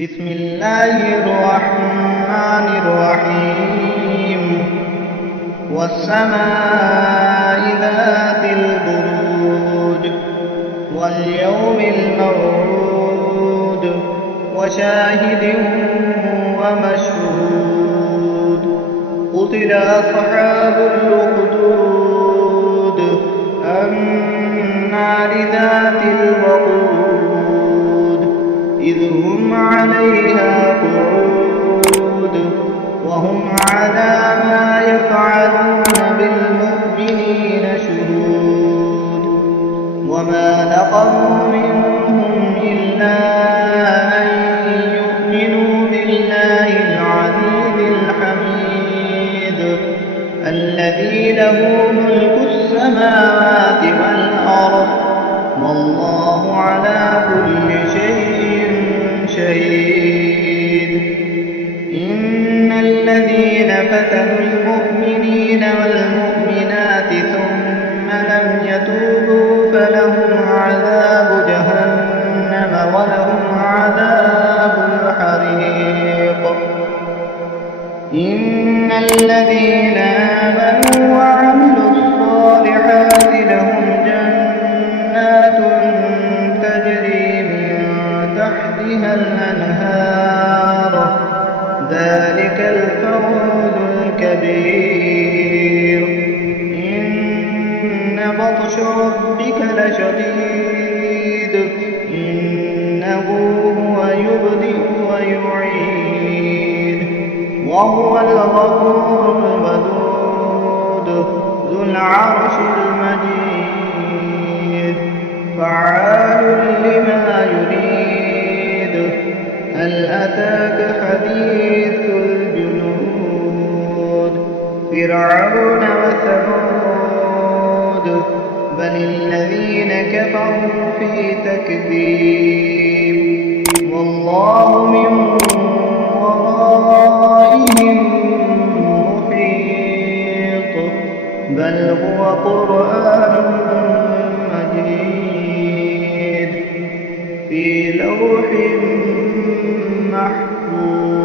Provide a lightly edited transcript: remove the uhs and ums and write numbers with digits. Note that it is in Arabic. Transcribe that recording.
بسم الله الرحمن الرحيم والسماء ذات البروج واليوم الموعود وشاهد ومشهود قتل أصحاب الأخدود النار ذات الوقود إذ هم عليها قعود وهم على ما يفعلون بالمؤمنين شهود وما نقموا منهم إلا أن يؤمنوا بالله العزيز الحميد الذي له ملك السماوات والأرض والله على كل شيء شهيد. إن الذين فتنوا المؤمنين والمؤمنات ثم لم يتوبوا فلهم عذاب جهنم ولهم عذاب الحريق. إن الذين آمنوا وعملوا الصالحات لهم جنات تجري من تحتها الأنهار ذلك الفوز الكبير. إن بطش ربك لشديد إنه هو يبدئ ويعيد وهو الغفور الودود ذو العرش المجيد فعال لما يريد. هل أتاك حديث الجنود فرعون وثمود بل الذين كفروا في تكذيب والله من ورائهم محيط بل هو قرآن مجيد في لوح محفوظ.